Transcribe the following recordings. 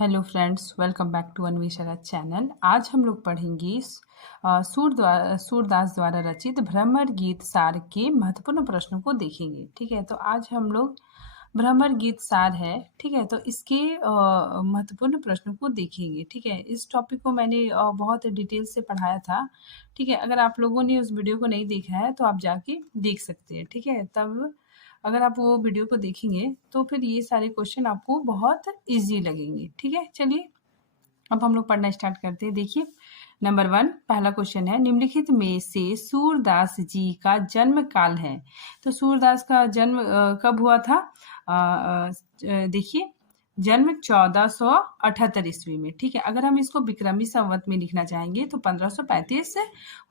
Hello friends, welcome back to Anvesha channel. आज हम लोग पढ़ेंगे सूरदास द्वारा रचित भ्रमर गीत सार के महत्वपूर्ण प्रश्नों को देखेंगे। ठीक है, तो आज हम लोग भ्रमर गीत सार है, ठीक है, तो इसके महत्वपूर्ण प्रश्नों को देखेंगे। ठीक है, इस टॉपिक को मैंने बहुत डिटेल से पढ़ाया था। ठीक है, अगर आप लोगों ने उस वीडियो को नहीं देखा है तो आप जाके देख सकते हैं। ठीक है, तब अगर आप वो वीडियो को देखेंगे तो फिर ये सारे क्वेश्चन आपको बहुत इजी लगेंगे। ठीक है, चलिए अब हम लोग पढ़ना स्टार्ट करते हैं। देखिए, नंबर 1 पहला क्वेश्चन है, निम्नलिखित में से सूरदास जी का जन्म काल है। तो सूरदास का जन्म कब हुआ था? देखिए, जन्म 1478 ईस्वी में। ठीक है, अगर हम इसको विक्रमी संवत में लिखना चाहेंगे तो 1535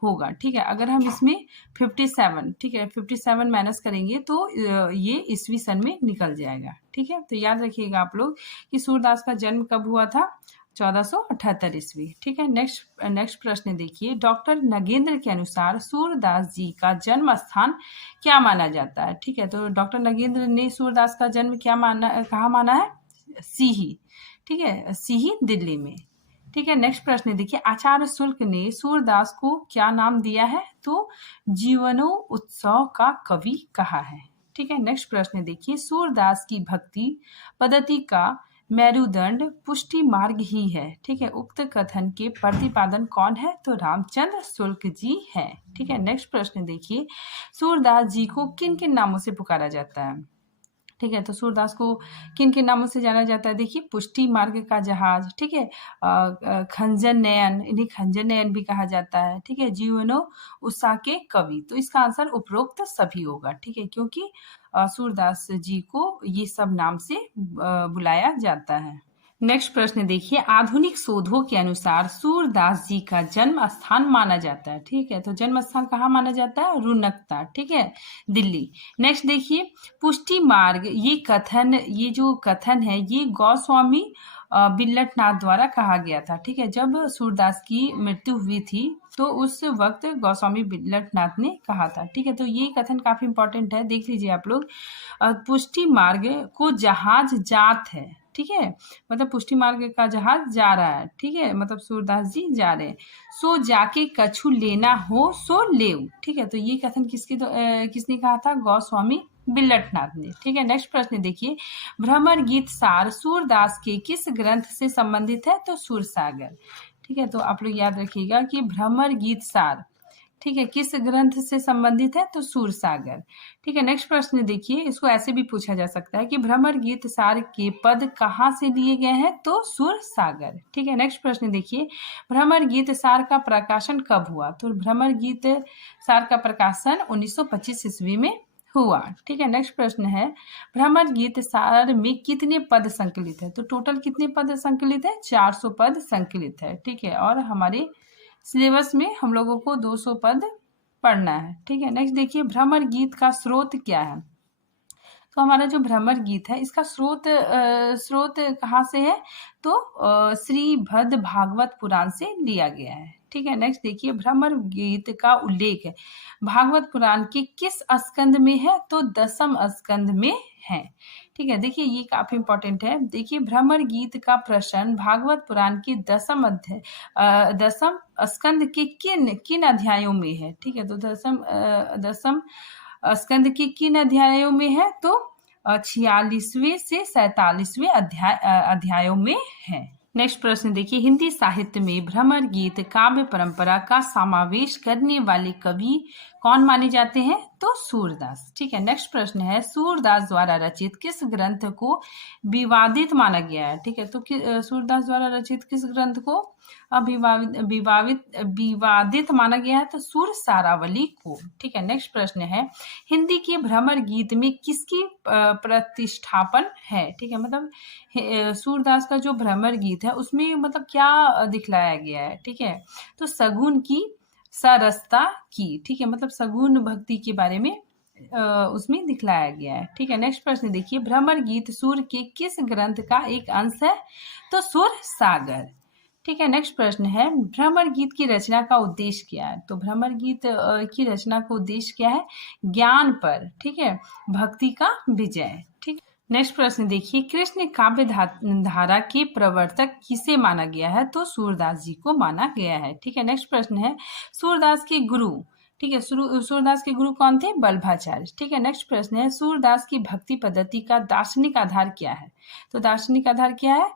होगा। ठीक है, अगर हम इसमें 57, ठीक है, 57 माइनस करेंगे तो ये ईस्वी सन में निकल जाएगा। ठीक है, तो याद रखिएगा आप लोग कि सूरदास का जन्म कब हुआ था? 1478 ईस्वी। ठीक है, नेक्स्ट प्रश्न देखिए, डॉक्टर नगेंद्र के अनुसार सूरदास जी का जन्म स्थान क्या माना जाता है? ठीक है, तो डॉक्टर नगेंद्र ने सूरदास का जन्म कहाँ माना है? सीही। ठीक है, सीही दिल्ली में। ठीक है, नेक्स्ट प्रश्न देखिए, आचार्य शुल्क ने सूरदास को क्या नाम दिया है? तो जीवनो उत्सव का कवि कहा है। ठीक है, नेक्स्ट प्रश्न देखिए, सूरदास की भक्ति पद्धति का मेरुदंड पुष्टि मार्ग ही है। ठीक है, उक्त कथन के प्रतिपादन कौन है? तो रामचंद्र शुल्क जी है। ठीक है, नेक्स्ट प्रश्न देखिए, सूरदास जी को किन किन नामों से पुकारा जाता है? ठीक है, तो सूरदास को किन किन नामों से जाना जाता है? देखिए, पुष्टि मार्ग का जहाज, ठीक है, खंजन नयन, इन्हें खंजन नयन भी कहा जाता है। ठीक है, जीवनो उत्साह के कवि। तो इसका आंसर उपरोक्त सभी होगा। ठीक है, क्योंकि सूरदास जी को ये सब नाम से बुलाया जाता है। नेक्स्ट प्रश्न देखिए, आधुनिक शोधों के अनुसार सूरदास जी का जन्म स्थान माना जाता है। ठीक है, तो जन्म स्थान कहाँ माना जाता है? रुनकता। ठीक है, दिल्ली। नेक्स्ट देखिए, पुष्टि मार्ग, ये जो कथन है ये गौस्वामी बिल्लटनाथ द्वारा कहा गया था। ठीक है, जब सूरदास की मृत्यु हुई थी तो उस वक्त गौस्वामी बिल्लटनाथ ने कहा था। ठीक है, तो ये कथन काफी इंपॉर्टेंट है, देख लीजिए आप लोग। पुष्टि मार्ग को जहाज जात है। ठीक है, मतलब पुष्टि मार्ग का जहाज जा रहा है। ठीक है, मतलब सूरदास जी जा रहे हैं। सो जाके कछु लेना हो सो लेव। ठीक है, तो ये कथन किसने कहा था? गौस्वामी बिल्लटनाथ ने। ठीक है, नेक्स्ट प्रश्न देखिए, भ्रमर गीत सार सूरदास के किस ग्रंथ से संबंधित है? तो सूरसागर। ठीक है, तो आप लोग याद रखिएगा कि भ्रमर गीत सार, ठीक है, किस ग्रंथ से संबंधित है? तो सूरसागर। ठीक है, नेक्स्ट प्रश्न देखिए, इसको ऐसे भी पूछा जा सकता है कि भ्रमर गीत सार के पद कहाँ से लिए गए हैं? तो सूरसागर। ठीक है, नेक्स्ट प्रश्न देखिए, भ्रमर गीत सार का प्रकाशन कब हुआ? तो भ्रमर गीत सार का प्रकाशन 1925 ईस्वी में हुआ। ठीक है, नेक्स्ट प्रश्न है, भ्रमर गीत सार में कितने पद संकलित है? तो टोटल कितने पद संकलित है? 400 पद संकलित है। ठीक है, और हमारे सिलेबस में हम लोगों को 200 पद पढ़ना है। ठीक है, नेक्स्ट देखिए, भ्रमर गीत का स्रोत क्या है? तो हमारा जो भ्रमर गीत है इसका स्रोत कहाँ से है? तो श्री भद्र भागवत पुराण से लिया गया है। ठीक है, नेक्स्ट देखिए, भ्रमर गीत का उल्लेख है भागवत पुराण के किस स्कंद में है? तो 10वें स्कंद में है। ठीक है, देखिए ये काफी इंपॉर्टेंट है। देखिए, भ्रमर गीत का प्रश्न भागवत पुराण के 10वें स्कंद के किन किन अध्यायों में है? ठीक है, तो 10वें स्कंद के किन अध्यायों में है? तो 46वें से 47वें अध्यायों में है। नेक्स्ट प्रश्न देखिए, हिंदी साहित्य में भ्रमर गीत काव्य परंपरा का समावेश करने वाले कवि कौन माने जाते हैं? तो सूरदास। ठीक है, नेक्स्ट प्रश्न है, सूरदास द्वारा रचित किस ग्रंथ को विवादित माना गया है? ठीक है, तो सूरदास द्वारा रचित किस ग्रंथ को विवादित माना गया है? तो सूरसारावली को। ठीक है, नेक्स्ट प्रश्न है, हिंदी के भ्रमर गीत में किसकी प्रतिष्ठापन है? ठीक है, मतलब सूरदास का जो भ्रमर गीत है उसमें मतलब क्या दिखलाया गया है? ठीक है, तो सगुन की सरसता की। ठीक है, मतलब सगुन भक्ति के बारे में उसमें दिखलाया गया है। ठीक है, नेक्स्ट प्रश्न देखिए, भ्रमर गीत सूर के किस ग्रंथ का एक अंश है? तो सूरसागर। ठीक है, नेक्स्ट प्रश्न है, भ्रमर गीत की रचना का उद्देश्य क्या है? तो भ्रमर गीत की रचना का उद्देश्य क्या है? ज्ञान पर, ठीक है, भक्ति का विजय। ठीक, नेक्स्ट प्रश्न देखिए, कृष्ण काव्य धारा के प्रवर्तक किसे माना गया है? तो सूरदास जी को माना गया है। ठीक है, नेक्स्ट प्रश्न है, सूरदास के गुरु, ठीक है, सूरदास के गुरु कौन थे? बल्लभाचार्य। ठीक है, नेक्स्ट प्रश्न है, सूरदास की भक्ति पद्धति का दार्शनिक आधार क्या है? तो दार्शनिक आधार क्या है?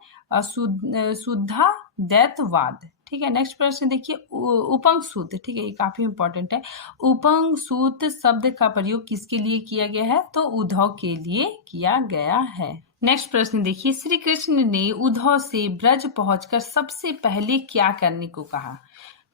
शुद्धा द्वैतवाद। ठीक है, नेक्स्ट प्रश्न देखिए, उपंग सूत्र, ठीक है, ये काफी इंपॉर्टेंट है। उपंग सूत्र शब्द का प्रयोग किसके लिए किया गया है? तो उद्धव के लिए किया गया है। नेक्स्ट प्रश्न देखिए, श्री कृष्ण ने उद्धव से ब्रज पहुंचकर सबसे पहले क्या करने को कहा?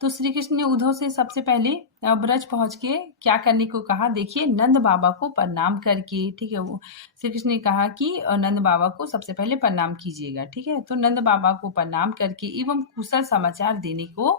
तो श्री कृष्ण ने उद्धव से सबसे पहले ब्रज पहुंच के क्या करने को कहा? देखिए, नंद बाबा को प्रणाम करके। ठीक है, वो श्री कृष्ण ने कहा कि नंद बाबा को सबसे पहले प्रणाम कीजिएगा। ठीक है, तो नंद बाबा को प्रणाम करके एवं कुशल समाचार देने को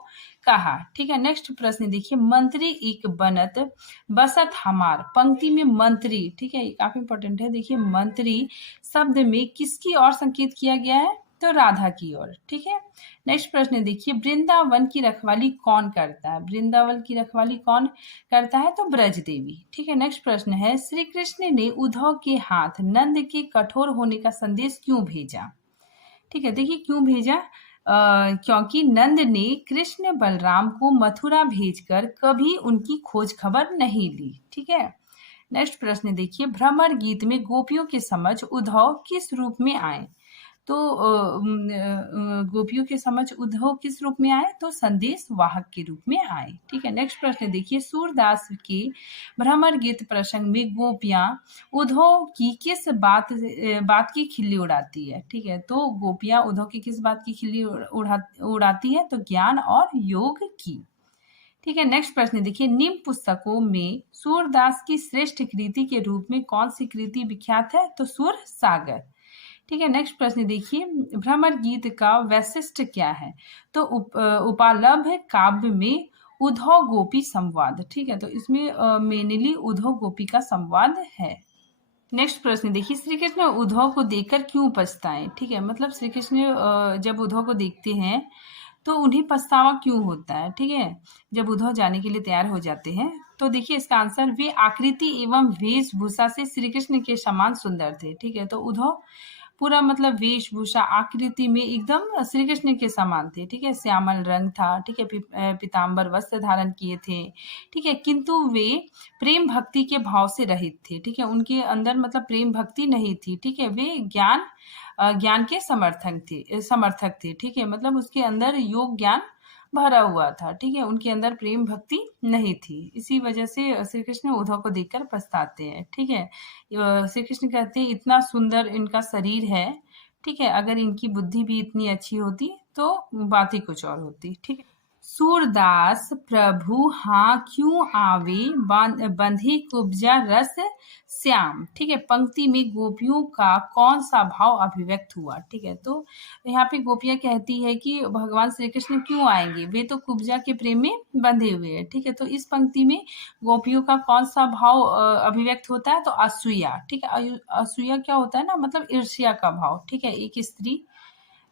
कहा। ठीक है, नेक्स्ट प्रश्न देखिए, मंत्री एक बनत बसत हमार, पंक्ति में मंत्री, ठीक है, ये काफी इंपॉर्टेंट है। देखिए, मंत्री शब्द में किसकी ओर संकेत किया गया है? तो राधा की ओर। ठीक है, नेक्स्ट प्रश्न देखिए, वृंदावन की रखवाली कौन करता है? वृंदावन की रखवाली कौन करता है? तो ब्रज देवी। ठीक है, नेक्स्ट प्रश्न है, श्री कृष्ण ने उद्धव के हाथ नंद के कठोर होने का संदेश क्यों भेजा? ठीक है, देखिए क्यों भेजा? क्योंकि नंद ने कृष्ण बलराम को मथुरा भेजकर कभी उनकी खोज खबर नहीं ली। ठीक है, नेक्स्ट प्रश्न देखिए, भ्रमर गीत में गोपियों के समझ उद्धव किस रूप में आए? तो गोपियों के समझ उद्धव किस रूप में आए? तो संदेश वाहक के रूप में आए। ठीक है, नेक्स्ट प्रश्न देखिए, सूरदास के भ्रमर गीत प्रसंग में गोपियां उद्धव की किस बात की खिल्ली उड़ाती है? ठीक है, तो गोपियां उद्धव की किस बात की खिल्ली उड़ाती है? तो ज्ञान और योग की। ठीक है, नेक्स्ट प्रश्न देखिए, निम्न पुस्तकों में सूरदास की श्रेष्ठ कृति के रूप में कौन सी कृति विख्यात है? तो सूर सागर। ठीक है, नेक्स्ट प्रश्न देखिए, भ्रमर गीत का वैशिष्ट क्या है? तो उपालभ काव्य में उद्धव गोपी संवाद। ठीक है, तो इसमें मेनली उद्धव गोपी का संवाद है। नेक्स्ट प्रश्न देखिए, श्री कृष्ण उद्धव को देखकर क्यों पछताए? ठीक है, मतलब श्री कृष्ण जब उद्धव को देखते हैं तो उन्हें पछतावा क्यों होता है? ठीक है, जब उद्धव जाने के लिए तैयार हो जाते हैं तो देखिए इसका आंसर, वे आकृति एवं वेशभूषा से श्री कृष्ण के समान सुंदर थे। ठीक है, तो उद्धव पूरा मतलब वेशभूषा आकृति में एकदम श्री कृष्ण के समान थे। ठीक है, श्यामल रंग था। ठीक है, पीताम्बर वस्त्र धारण किए थे। ठीक है, किंतु वे प्रेम भक्ति के भाव से रहित थे। ठीक है, उनके अंदर मतलब प्रेम भक्ति नहीं थी। ठीक है, वे ज्ञान के समर्थक थे। ठीक है, मतलब उसके अंदर योग ज्ञान भरा हुआ था। ठीक है, उनके अंदर प्रेम भक्ति नहीं थी। इसी वजह से श्री कृष्ण उद्धव को देखकर पछताते हैं। ठीक है, श्री कृष्ण कहते हैं, इतना सुंदर इनका शरीर है। ठीक है, अगर इनकी बुद्धि भी इतनी अच्छी होती तो बात ही कुछ और होती। ठीक है, सूरदास प्रभु हाँ क्यों आवे, बंधे कुब्जा रस श्याम। ठीक है, पंक्ति में गोपियों का कौन सा भाव अभिव्यक्त हुआ? ठीक है, तो यहाँ पे गोपियां कहती है कि भगवान श्री कृष्ण क्यों आएंगे, वे तो कुब्जा के प्रेम में बंधे हुए हैं। ठीक है, तो इस पंक्ति में गोपियों का कौन सा भाव अभिव्यक्त होता है? तो असूया। ठीक है, असूया क्या होता है ना, मतलब ईर्ष्या का भाव। ठीक है, एक स्त्री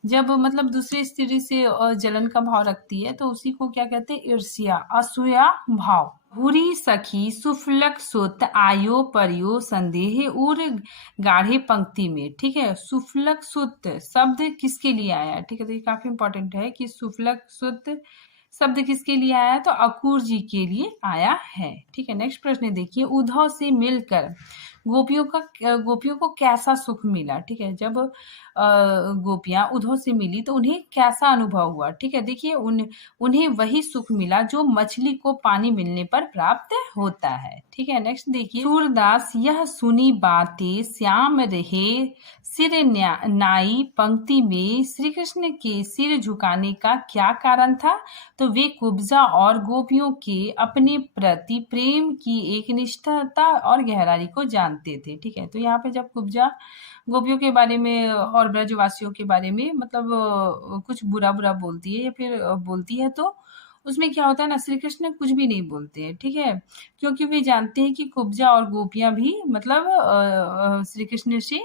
जब मतलब दूसरी स्त्री से जलन का भाव रखती है तो उसी को क्या कहते हैं? ईर्ष्या, असूया भाव। हुरी सखी सुफलक सुत आयो परियो संदेह उर गाढ़े पंक्ति में। ठीक है, सुफलक सुत शब्द किसके लिए आया है? ठीक है, तो ये काफी इंपॉर्टेंट है कि सुफलक सुत शब्द किसके लिए आया है? तो अकूर जी के लिए आया है। ठीक है, नेक्स्ट प्रश्न देखिए, उद्धव से मिलकर गोपियों को कैसा सुख मिला? ठीक है, जब गोपियां उद्धव से मिली तो उन्हें कैसा अनुभव हुआ? ठीक है, देखिए उन्हें वही सुख मिला जो मछली को पानी मिलने पर प्राप्त होता है। ठीक है, नेक्स्ट देखिए, सूरदास यह सुनी बातें श्याम रहे सिर नाई, पंक्ति में श्री कृष्ण के सिर झुकाने का क्या कारण था? तो वे कुब्जा और गोपियों के अपने प्रति प्रेम की एक निष्ठता और गहराई को जानते थे। ठीक है, तो यहाँ पे जब कुब्जा गोपियों के बारे में और ब्रजवासियों के बारे में मतलब कुछ बुरा बोलती है या फिर बोलती है तो उसमें क्या होता है ना, श्री कृष्ण कुछ भी नहीं बोलते हैं। ठीक है, क्योंकि वे जानते हैं कि कुब्जा और गोपियां भी मतलब श्री कृष्ण से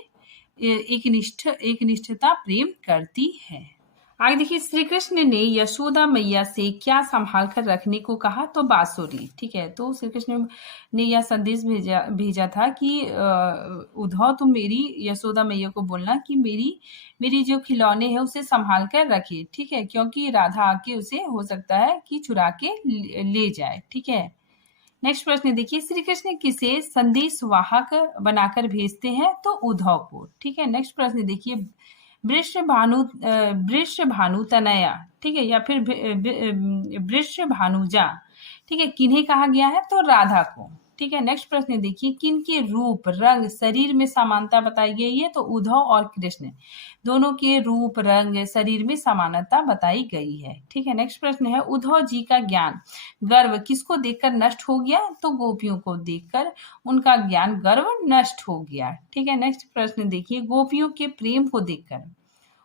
एक निष्ठता प्रेम करती है। आगे देखिए, श्री कृष्ण ने यशोदा मैया से क्या संभाल कर रखने को कहा? तो बांसुरी। ठीक है, तो श्री कृष्ण ने यह संदेश भेजा था कि उद्धव तुम मेरी यशोदा मैया को बोलना कि मेरी मेरी जो खिलौने हैं उसे संभाल कर रखे। ठीक है, क्योंकि राधा आके उसे हो सकता है कि चुरा के ले जाए। ठीक है, नेक्स्ट प्रश्न देखिए, श्री कृष्ण किसे संदेश वाहक बनाकर भेजते हैं? तो उद्धव को। ठीक है, नेक्स्ट प्रश्न देखिए, वृषभानु तनया, ठीक है, या फिर वृषभानुजा, ठीक है, किन्हें कहा गया है? तो राधा को। ठीक है, नेक्स्ट प्रश्न देखिए, किन के रूप रंग शरीर में समानता बताई गई है? तो उद्धव और कृष्ण दोनों के रूप रंग शरीर में समानता बताई गई है। ठीक है, नेक्स्ट प्रश्न है, उद्धव जी का ज्ञान गर्व किसको देखकर नष्ट हो गया? तो गोपियों को देखकर उनका ज्ञान गर्व नष्ट हो गया। ठीक है, नेक्स्ट प्रश्न देखिए, गोपियों के प्रेम को देखकर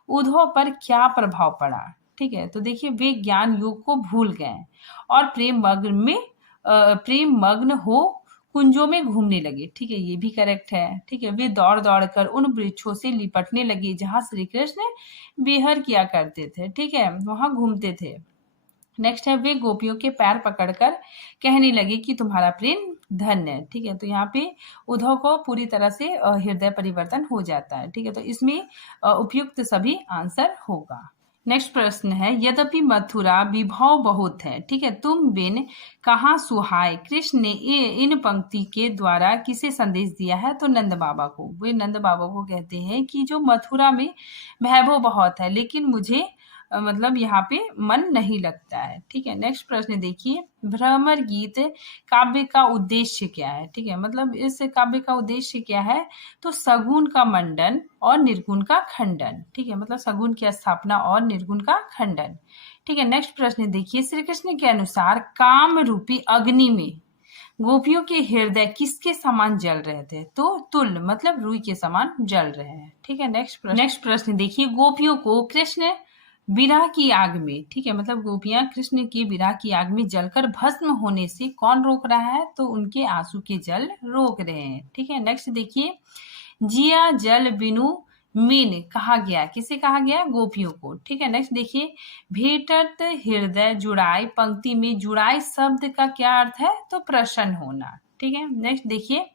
उद्धव पर क्या प्रभाव पड़ा? ठीक है, तो देखिए, वे ज्ञान योग को भूल गए और प्रेम मग्न हो कुंजों में घूमने लगे। ठीक है, ये भी करेक्ट है। ठीक है, वे दौड़ दौड़ कर उन वृक्षों से लिपटने लगे जहां श्री कृष्ण विहर किया करते थे। ठीक है, वहां घूमते थे। नेक्स्ट है, वे गोपियों के पैर पकड़कर कहने लगे कि तुम्हारा प्रेम धन्य है। ठीक है, तो यहाँ पे उद्धव को पूरी तरह से हृदय परिवर्तन हो जाता है। ठीक है, तो इसमें उपयुक्त सभी आंसर होगा। नेक्स्ट प्रश्न है, यद्यपि मथुरा विभव बहुत है, ठीक है, तुम बिन कहाँ सुहाय, कृष्ण ने इन पंक्ति के द्वारा किसे संदेश दिया है? तो नंद बाबा को। वे नंद बाबा को कहते हैं कि जो मथुरा में वैभव बहुत है लेकिन मुझे मतलब यहाँ पे मन नहीं लगता है। ठीक है, नेक्स्ट प्रश्न देखिए, भ्रमर गीत काव्य का उद्देश्य क्या है? ठीक है, मतलब इस काव्य का उद्देश्य क्या है? तो सगुन का मंडन और निर्गुण का खंडन। ठीक है, मतलब सगुन की स्थापना और निर्गुण का खंडन। ठीक है, नेक्स्ट प्रश्न देखिए, श्री कृष्ण के अनुसार काम रूपी अग्नि में गोपियों के हृदय किसके समान जल रहे थे? तो तुल मतलब रुई के समान जल रहे हैं। ठीक है, नेक्स्ट प्रश्न देखिए, गोपियों को कृष्ण विरह की आग में, ठीक है, मतलब गोपियां कृष्ण की विरह की आग में जलकर भस्म होने से कौन रोक रहा है? तो उनके आंसू के जल रोक रहे हैं। ठीक है, नेक्स्ट देखिए, जिया जल बिनु मीन कहा गया, किसे कहा गया? गोपियों को। ठीक है, नेक्स्ट देखिए, भेटत हृदय जुड़ाई पंक्ति में जुड़ाई शब्द का क्या अर्थ है? तो प्रसन्न होना। ठीक है, नेक्स्ट देखिए,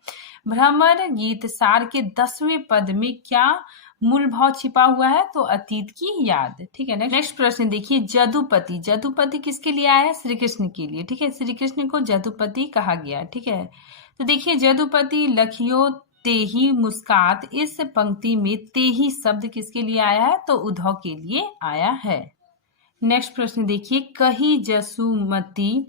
भ्रमर गीत सार के 10वें पद में क्या मूल भाव छिपा हुआ है? तो अतीत की याद। ठीक है, नेक्स्ट प्रश्न देखिए, जदुपति, जदुपति किसके लिए आया है? श्री कृष्ण के लिए। ठीक है, श्री कृष्ण को जदुपति कहा गया। ठीक है, तो देखिए, जदुपति लखियो तेही मुस्कात, इस पंक्ति में तेही शब्द किसके लिए आया है? तो उद्धव के लिए आया है। नेक्स्ट प्रश्न देखिए, कही जसुमती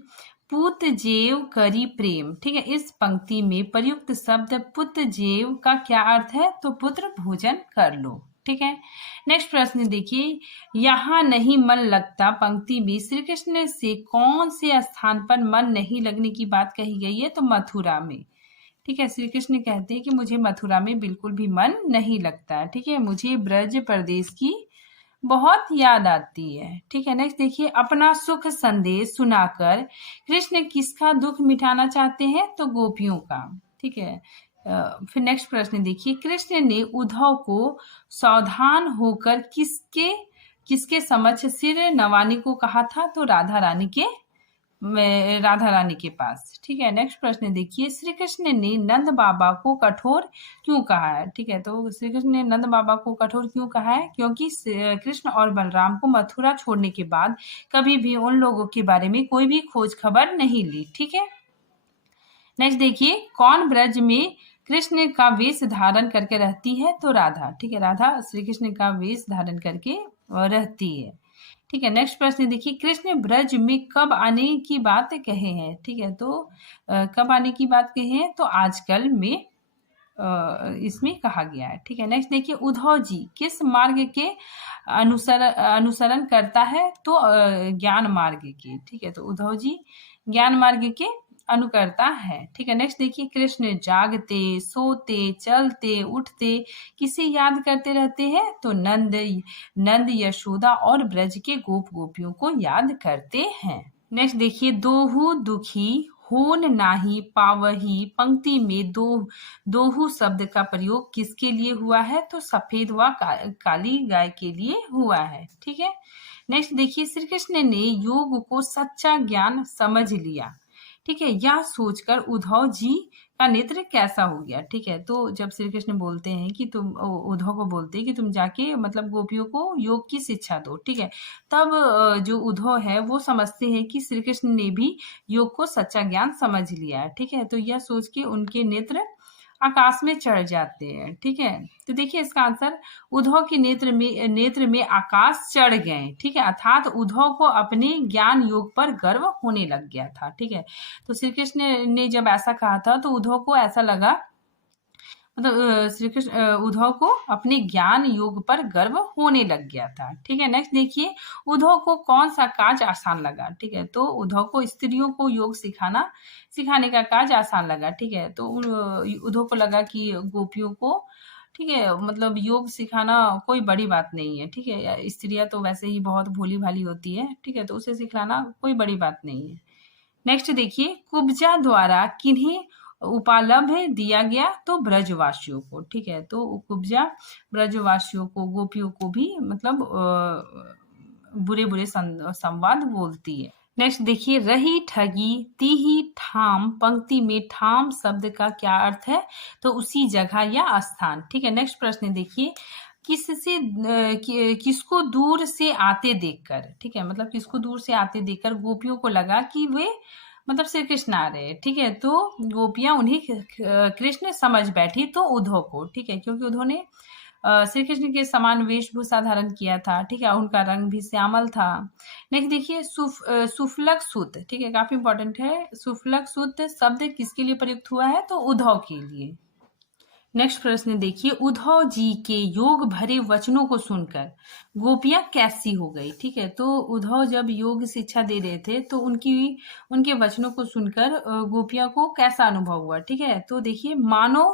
पुत जेव करी प्रेम। ठीक है, इस पंक्ति में प्रयुक्त शब्द पुत जेव का क्या अर्थ है? तो पुत्र भोजन कर लो। ठीक है, नेक्स्ट प्रश्न देखिए, यहाँ नहीं मन लगता पंक्ति में श्री कृष्ण से कौन से स्थान पर मन नहीं लगने की बात कही गई है? तो मथुरा में। ठीक है, श्री कृष्ण कहते हैं कि मुझे मथुरा में बिल्कुल भी मन नहीं लगता है। ठीक है, मुझे ब्रज प्रदेश की बहुत याद आती है। ठीक है, नेक्स्ट देखिए, अपना सुख संदेश सुनाकर कृष्ण किसका दुख मिटाना चाहते हैं? तो गोपियों का। ठीक है, फिर नेक्स्ट प्रश्न देखिए, कृष्ण ने उद्धव को सावधान होकर किसके किसके समक्ष सिर नवाने को कहा था? तो राधा रानी के पास। ठीक है, नेक्स्ट प्रश्न देखिए, श्री कृष्ण ने नंद बाबा को कठोर क्यों कहा है? ठीक है, तो श्री कृष्ण ने नंद बाबा को कठोर क्यों कहा है? क्योंकि कृष्ण और बलराम को मथुरा छोड़ने के बाद कभी भी उन लोगों के बारे में कोई भी खोज खबर नहीं ली। ठीक है, नेक्स्ट देखिए, कौन ब्रज में कृष्ण का वेश धारण करके रहती है? तो राधा। ठीक है, राधा श्री कृष्ण का वेश धारण करके रहती है। ठीक है, नेक्स्ट प्रश्न देखिए, कृष्ण ब्रज में कब आने की बात कहे हैं? ठीक है, तो कब आने की बात कहे हैं? तो आजकल में इसमें कहा गया है। ठीक है, नेक्स्ट देखिए, उद्धव जी किस मार्ग के अनुसरण करता है? तो ज्ञान मार्ग के। ठीक है, तो उद्धव जी ज्ञान मार्ग के अनुकर्ता है। ठीक है, नेक्स्ट देखिए, कृष्ण जागते सोते चलते उठते किसे याद करते रहते हैं? तो नंद यशोदा और ब्रज के गोप गोपियों को याद करते हैं। नेक्स्ट देखिए, दोहु दुखी होन नाही पावही पंक्ति में दोहू शब्द का प्रयोग किसके लिए हुआ है? तो सफेद व काली गाय के लिए हुआ है। ठीक है, नेक्स्ट देखिए, श्री कृष्ण ने योग को सच्चा ज्ञान समझ लिया। ठीक है, यह सोचकर उद्धव जी का नेत्र कैसा हो गया? ठीक है, तो जब श्री कृष्ण बोलते हैं कि तुम उद्धव को बोलते हैं कि तुम जाके मतलब गोपियों को योग की शिक्षा दो। ठीक है, तब जो उद्धव है वो समझते हैं कि श्री कृष्ण ने भी योग को सच्चा ज्ञान समझ लिया है। ठीक है, तो यह सोच के उनके नेत्र आकाश में चढ़ जाते हैं। ठीक है, तो देखिए इसका आंसर, उद्धव के नेत्र में आकाश चढ़ गए। ठीक है, अर्थात उद्धव को अपने ज्ञान योग पर गर्व होने लग गया था। ठीक है, तो श्री कृष्ण ने जब ऐसा कहा था तो उद्धव को ऐसा लगा, मतलब श्री कृष्ण उद्धव को अपने ज्ञान योग पर गर्व होने लग गया था। ठीक है, नेक्स्ट देखिए, उद्धव को कौन सा काज आसान लगा? ठीक है, तो उद्धव को स्त्रियों को योग सिखाने का काज आसान लगा। ठीक है, तो उद्धव को लगा कि गोपियों को, ठीक है, मतलब योग सिखाना कोई बड़ी बात नहीं है। ठीक है, स्त्रियां तो वैसे ही बहुत भोली भाली होती है। ठीक है, तो उसे सिखाना कोई बड़ी बात नहीं है। नेक्स्ट देखिए, कुब्जा द्वारा किन्हें उपालभ्य दिया गया? तो ब्रजवासियों को। ठीक है, तो कुब्जा ब्रजवासियों को, गोपियों को भी मतलब बुरे बुरे संवाद बोलती है। नेक्स्ट देखिए, रही ठगी तीही ठाम पंक्ति में ठाम शब्द का क्या अर्थ है? तो उसी जगह या स्थान। ठीक है, नेक्स्ट प्रश्न देखिए, किसको दूर से आते देखकर, ठीक है, मतलब किसको दूर से आते देखकर गोपियों को लगा कि वे मतलब श्री कृष्ण आ रहे हैं। ठीक है, तो गोपियां उन्हें कृष्ण समझ बैठी, तो उद्धव को। ठीक है, क्योंकि उद्धव ने श्री कृष्ण के समान वेशभूषा धारण किया था। ठीक है, उनका रंग भी श्यामल था। नेक्स्ट देखिए, सुफलक सूत। ठीक है, काफी इंपॉर्टेंट है। सुफलक सूत शब्द किसके लिए प्रयुक्त हुआ है? तो उद्धव के लिए। नेक्स्ट प्रश्न देखिए, उद्धव जी के योग भरे वचनों को सुनकर गोपियां कैसी हो गई? ठीक है, तो उद्धव जब योग शिक्षा दे रहे थे तो उनके वचनों को सुनकर गोपियां को कैसा अनुभव हुआ? ठीक है, तो देखिए, मानो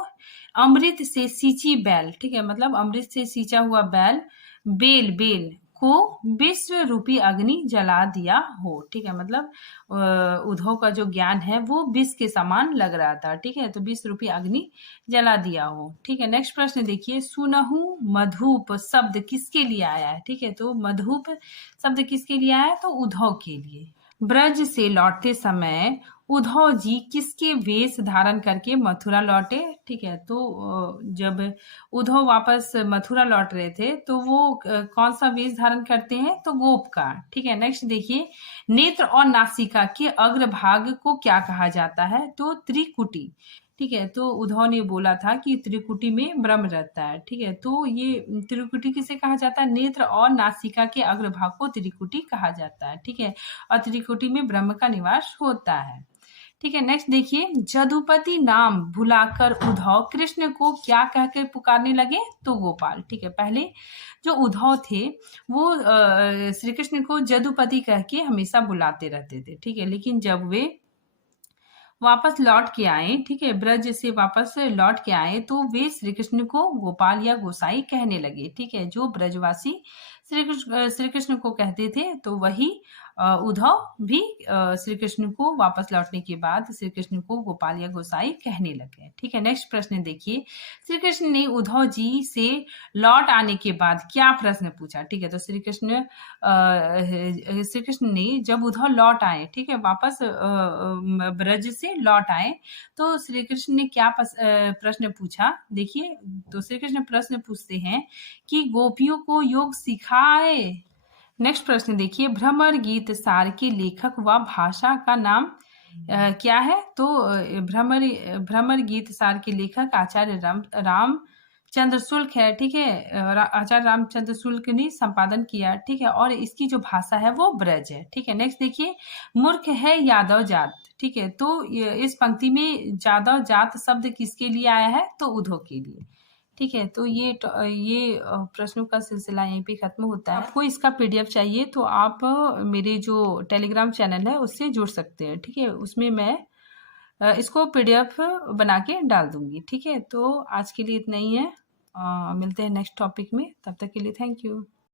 अमृत से सींची बैल, ठीक है, मतलब अमृत से सींचा हुआ बेल को विश्व रूपी अग्नि जला दिया हो। ठीक है, मतलब उद्धव का जो ज्ञान है वो विष के समान लग रहा था। ठीक है, तो विष रूपी अग्नि जला दिया हो। ठीक है, नेक्स्ट प्रश्न देखिए, सुनहु मधुप शब्द किसके लिए आया है? ठीक है, तो मधुप शब्द किसके लिए आया है? तो उद्धव के लिए। ब्रज से लौटते समय उद्धव जी किसके वेश धारण करके मथुरा लौटे? ठीक है, तो जब उद्धव वापस मथुरा लौट रहे थे तो वो कौन सा वेश धारण करते हैं? तो गोप का। ठीक है, नेक्स्ट देखिए, नेत्र और नासिका के अग्रभाग को क्या कहा जाता है? तो त्रिकुटी। ठीक है, तो उद्धव ने बोला था कि त्रिकुटी में ब्रह्म रहता है। ठीक है, तो ये त्रिकुटी किसे कहा जाता है? नेत्र और नासिका के अग्रभाग को त्रिकुटी कहा जाता है। ठीक है, और त्रिकुटी में ब्रह्म का निवास होता है। ठीक है, नेक्स्ट देखिए, जदुपति नाम भुलाकर उद्धव कृष्ण को क्या कहकर पुकारने लगे? तो गोपाल। ठीक है, पहले जो उद्धव थे वो श्री कृष्ण को जदुपति कह के हमेशा बुलाते रहते थे। ठीक है, लेकिन जब वे वापस लौट के आए, ठीक है, ब्रज से वापस लौट के आए, तो वे श्री कृष्ण को गोपाल या गोसाई कहने लगे। ठीक है, जो ब्रजवासी श्री कृष्ण को कहते थे, तो वही उद्धव भी श्री कृष्ण को वापस लौटने के बाद श्री कृष्ण को गोपाल या गोसाई कहने लगे। ठीक है, नेक्स्ट प्रश्न देखिए, श्री कृष्ण ने उद्धव जी से लौट आने के बाद क्या प्रश्न पूछा? ठीक है, तो श्री कृष्ण ने जब उद्धव लौट आए, ठीक है, वापस ब्रज से लौट आए, तो श्री कृष्ण ने क्या प्रश्न पूछा? देखिए, तो श्री कृष्ण प्रश्न पूछते हैं कि गोपियों को योग सिखाए। नेक्स्ट प्रश्न देखिए, भ्रमर गीत सार के लेखक व भाषा का नाम क्या है? तो भ्रमर गीत सार के लेखक आचार्य रामचंद्र शुल्क है। ठीक है, आचार्य रामचंद्र शुल्क ने संपादन किया। ठीक है, और इसकी जो भाषा है वो ब्रज है। ठीक है, नेक्स्ट देखिए, मूर्ख है यादव जात। ठीक है, तो इस पंक्ति में यादव जात शब्द किसके लिए आया है? तो उद्धव के लिए। ठीक है, तो ये प्रश्नों का सिलसिला यहीं पे खत्म होता है। आपको इसका पीडीएफ चाहिए तो आप मेरे जो टेलीग्राम चैनल है उससे जुड़ सकते हैं। ठीक है, उसमें मैं इसको पीडीएफ बना के डाल दूंगी। ठीक है, तो आज के लिए इतना ही है। मिलते हैं नेक्स्ट टॉपिक में, तब तक के लिए थैंक यू।